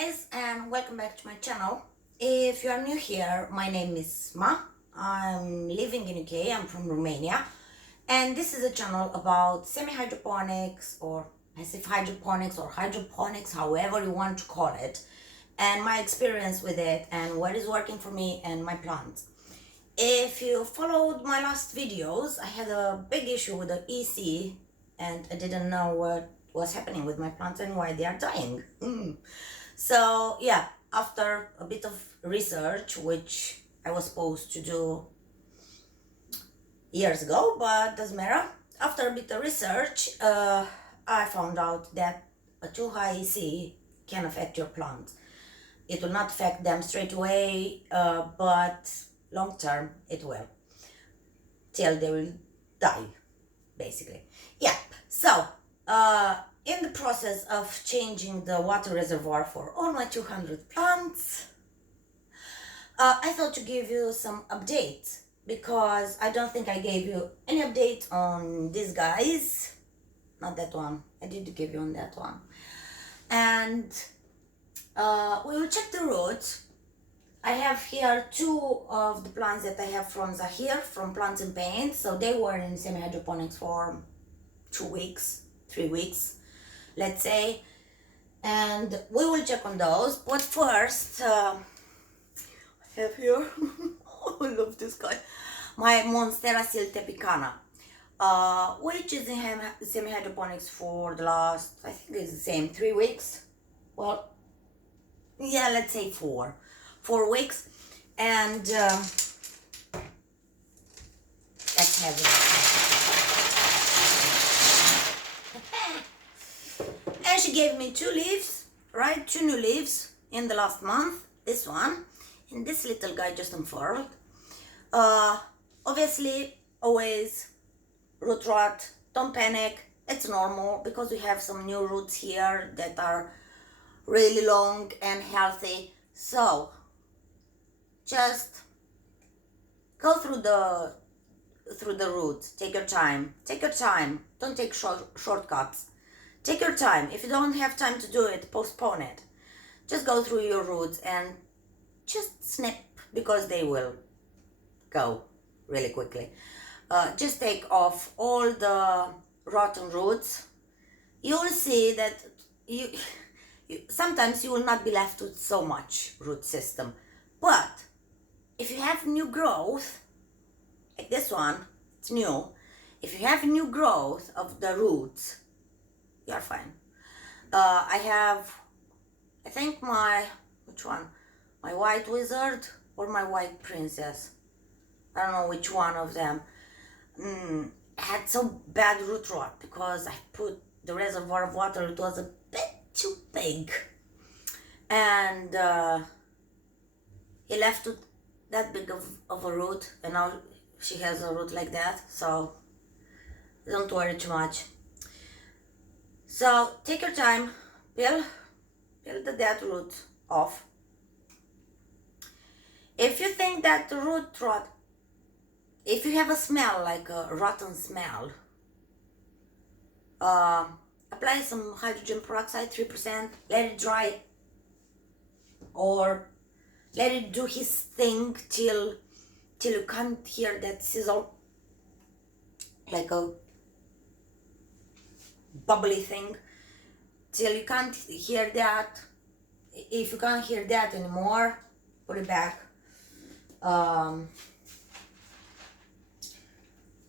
guys, and welcome back to my channel. If you are new here, my name is Ma. I'm living in UK. I'm from Romania, and this is a channel about semi-hydroponics or passive hydroponics or hydroponics, however you want to call it, and my experience with it and what is working for me and my plants. If you followed my last videos, I had a big issue with the EC and I didn't know what was happening with my plants and why they are dying. So yeah, after a bit of research, which I was supposed to do years ago, but doesn't matter. After a bit of research, I found out that a too high EC can affect your plants. It will not affect them straight away, but long term it will, till they will die, basically. Yeah, so in the process of changing the water reservoir for all my 200 plants, I thought to give you some updates, because I don't think I gave you any update on these guys. Not that one, I did give you on that one. And we will check the roots. I have here two of the plants that I have from Zahir, from Plants and Paint. So they were in semi-hydroponics for 2 weeks, 3 weeks, let's say. And we will check on those. But first, I have here, I love this guy, my monstera siltepecana, which is in semi-hydroponics for the last, I think it's the same, 3 weeks. Well, yeah, let's say 4 weeks. And let's have it. And she gave me 2 leaves, right? 2 new leaves in the last month. This one and this little guy just unfurled. Obviously, always root rot. Don't panic. It's normal, because we have some new roots here that are really long and healthy. So just go through the roots. Take your time. Take your time. Don't take shortcuts. Take your time. If you don't have time to do it, postpone it. Just go through your roots and just snip, because they will go really quickly. Just take off all the rotten roots. You will see that sometimes you will not be left with so much root system. But if you have new growth, like this one, it's new. If you have new growth of the roots, you are fine. I think which one? My white wizard or my white princess? I don't know which one of them. Had some bad root rot, because I put the reservoir of water, it was a bit too big. And he left it that big of a root, and now she has a root like that, so don't worry too much. So take your time, peel the dead root off. If you think that the root rot, if you have a smell like a rotten smell, apply some hydrogen peroxide, 3%, let it dry, or let it do his thing till you can't hear that sizzle, like a bubbly thing, till you can't hear that. If you can't hear that anymore, put it back.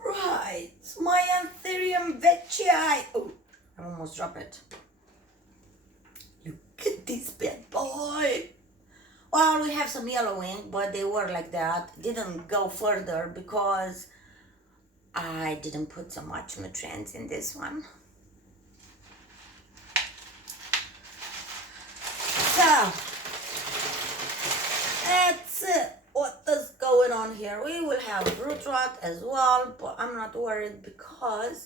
Right, my anthurium veitchii. Oh, I almost dropped it. Look at this bad boy. Well, we have some yellowing, but they were like that. Didn't go further because I didn't put so much nutrients in this one. So that's it. What is going on here? We will have root rot as well, but I'm not worried, because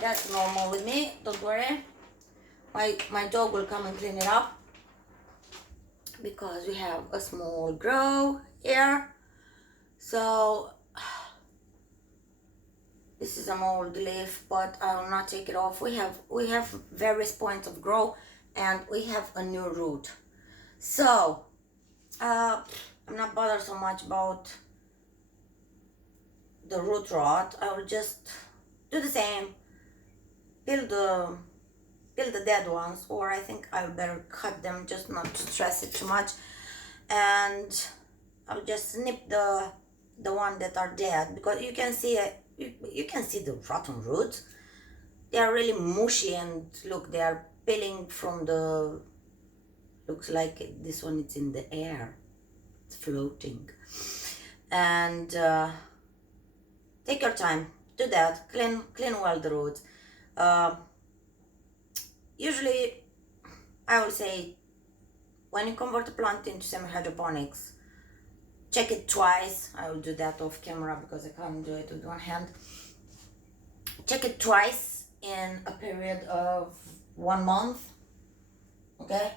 that's normal with me. Don't worry. My dog will come and clean it up, because we have a small grow here. So This is an old leaf, but I will not take it off. We have various points of growth, and we have a new root. So I'm not bothered so much about the root rot. I will just do the same, peel the dead ones, or I think I'll better cut them, just not to stress it too much, and I'll just snip the one that are dead, because you can see it. You can see the rotten roots. They are really mushy, and look, they are peeling from the, looks like this one, it's in the air, it's floating. And take your time, do that, clean well the roots. Usually I will say, when you convert a plant into semi-hydroponics, check it twice. I will do that off camera because I can't do it with one hand. Check it twice in a period of 1 month, okay?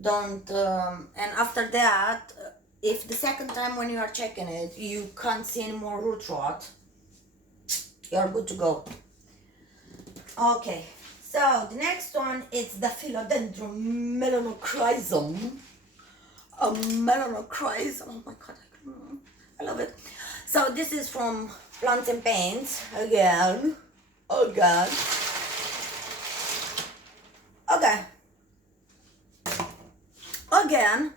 Don't and after that, if the second time when you are checking it you can't see any more root rot, you're good to go. Okay, so the next one is the Philodendron melanochrysum. A melanochrysum, oh my god, I love it. So this is from Plants and Paints again. Okay, again.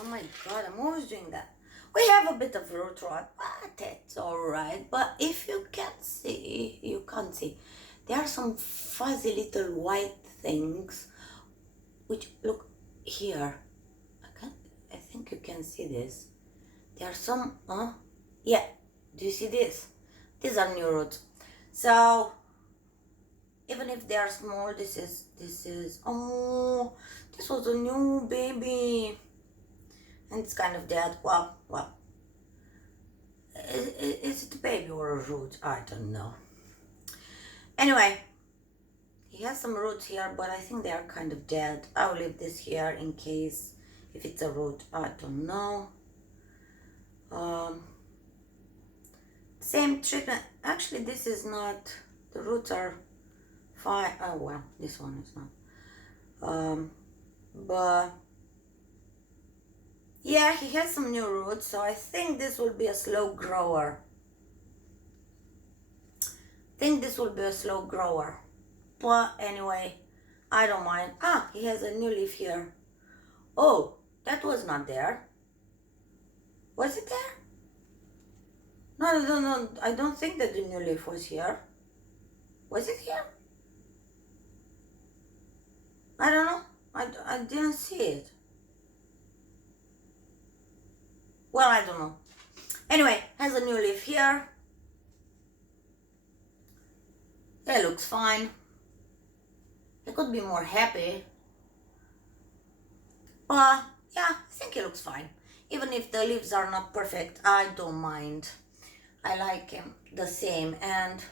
Oh my god, I'm always doing that. We have a bit of root rot, but it's alright. But if you can't see, there are some fuzzy little white things, which, look here, I think you can see this. There are some, yeah, do you see this? These are new roots. So even if they are small, this is, oh, this was a new baby, and it's kind of dead. Well, is it a baby or a root? I don't know. Anyway, he has some roots here, but I think they are kind of dead. I will leave this here in case if it's a root. I don't know. Same treatment. Actually, this is not, the roots are fine. Oh well, this one is not. But yeah, he has some new roots, so I think this will be a slow grower. But anyway, I don't mind. Ah, he has a new leaf here. Oh, that was not there. Was it there? No, I don't think that the new leaf was here. Was it here? I don't know. I didn't see it. Well, I don't know. Anyway, has a new leaf here. It looks fine. I could be more happy. But yeah, I think it looks fine. Even if the leaves are not perfect, I don't mind. I like him the same. And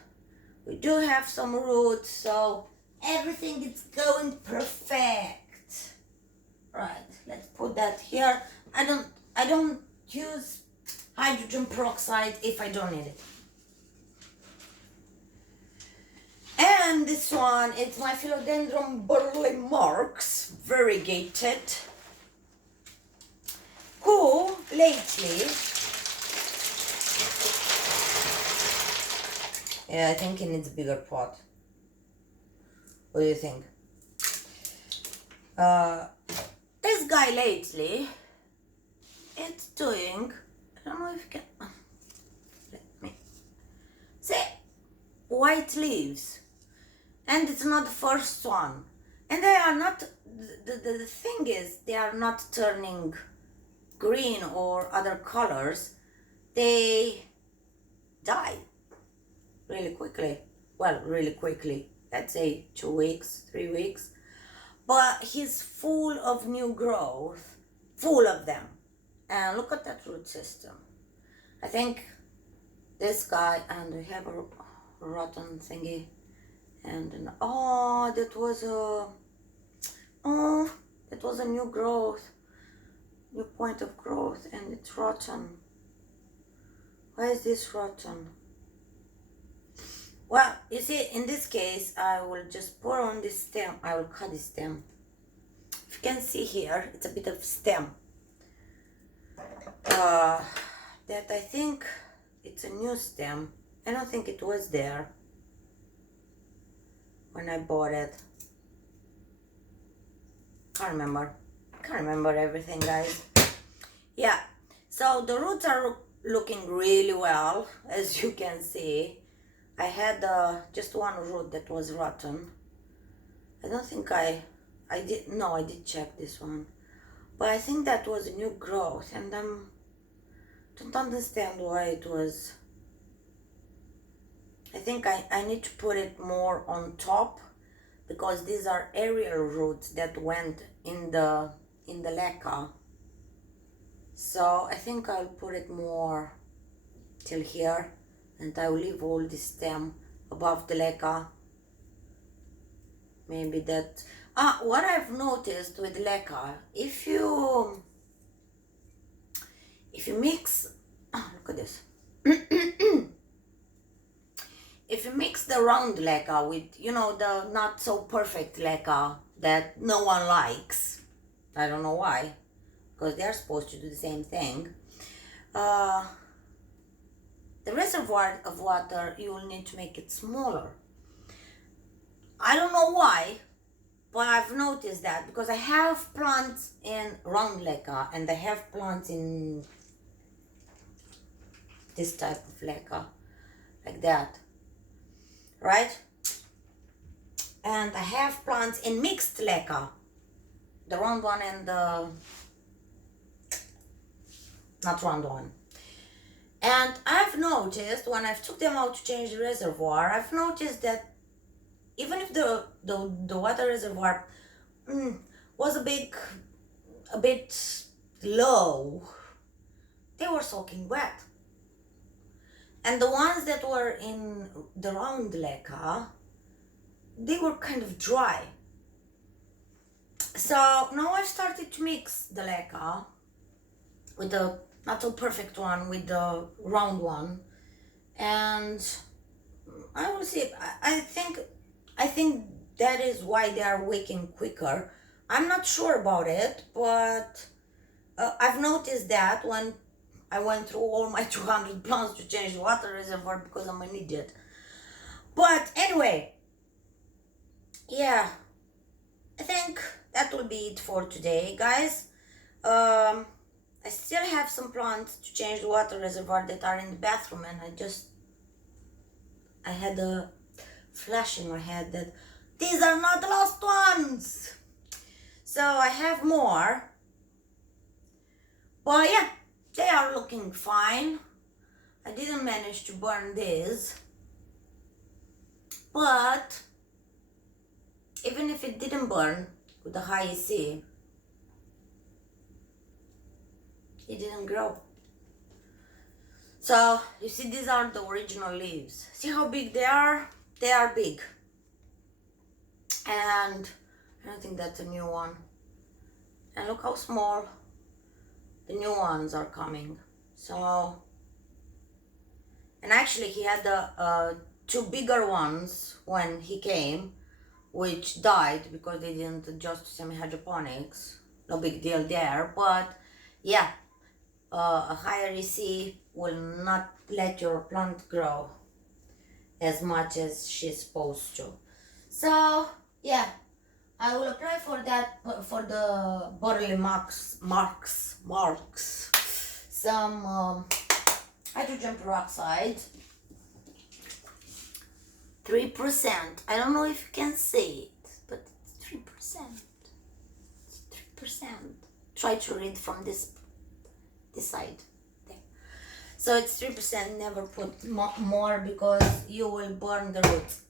we do have some roots, so everything is going perfect. Right, let's put that here. I don't use hydrogen peroxide if I don't need it. And this one, it's my Philodendron burle marks, variegated, who lately, yeah, I think it needs a bigger pot. What do you think? This guy lately, it's doing, I don't know if you can, let me see, white leaves. And it's not the first one. And they are not, the thing is, they are not turning green or other colors. They die really quickly. Well, really quickly. Let's say 2 weeks, 3 weeks. But he's full of new growth, full of them. And look at that root system. I think this guy, and we have a rotten thingy. And oh, that was a new growth, new point of growth, and it's rotten. Why is this rotten? Well, you see, in this case, I will just pour on this stem. I will cut this stem. If you can see here, it's a bit of stem. That I think it's a new stem. I don't think it was there when I bought it. Can't remember everything, guys. Yeah, so the roots are looking really well, as you can see. I had just one root that was rotten. I don't think I did, no, I did check this one. But I think that was a new growth, and I don't understand why it was. I think I need to put it more on top, because these are aerial roots that went in the leca. So I think I'll put it more till here, and I will leave all the stem above the leca. Maybe that. What I've noticed with leca, if you mix, look at this. If you mix the round leca with, you know, the not so perfect leca that no one likes, I don't know why, because they're supposed to do the same thing. The reservoir of water, you will need to make it smaller. I don't know why, but I've noticed that, because I have plants in round leca and I have plants in this type of leca, like that, right? And I have plants in mixed leca, the round one and the not round one. And I've noticed when I've took them out to change the reservoir, I've noticed that even if the water reservoir was a bit low, they were soaking wet. And the ones that were in the round leca, they were kind of dry. So now I've started to mix the leca with the not so perfect one with the round one, and I will see. I think that is why they are waking quicker. I'm not sure about it, but I've noticed that when I went through all my 200 plants to change the water reservoir, because I'm an idiot. But anyway, yeah, I think that will be it for today, guys. I still have some plants to change the water reservoir that are in the bathroom, and I had a flash in my head that these are not the last ones. So I have more. But yeah, they are looking fine. I didn't manage to burn these. But even if it didn't burn with the high C, it didn't grow. So you see, these are the original leaves. See how big they are? They are big. And I don't think that's a new one. And look how small the new ones are coming. So, and actually he had the two bigger ones when he came, which died because they didn't adjust to semi-hydroponics. No big deal there, but yeah, a higher EC will not let your plant grow as much as she's supposed to. So yeah, I will apply for that, for the burle marks some hydrogen peroxide, 3%. I don't know if you can see it, but it's 3%. It's 3%. Try to read from this side. There. So it's 3%. Never put more, because you will burn the roots.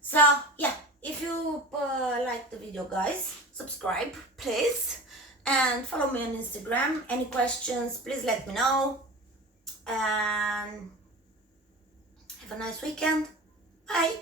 So yeah, if you like the video, guys, subscribe please, and follow me on Instagram. Any questions, please let me know, and have a nice weekend. Bye.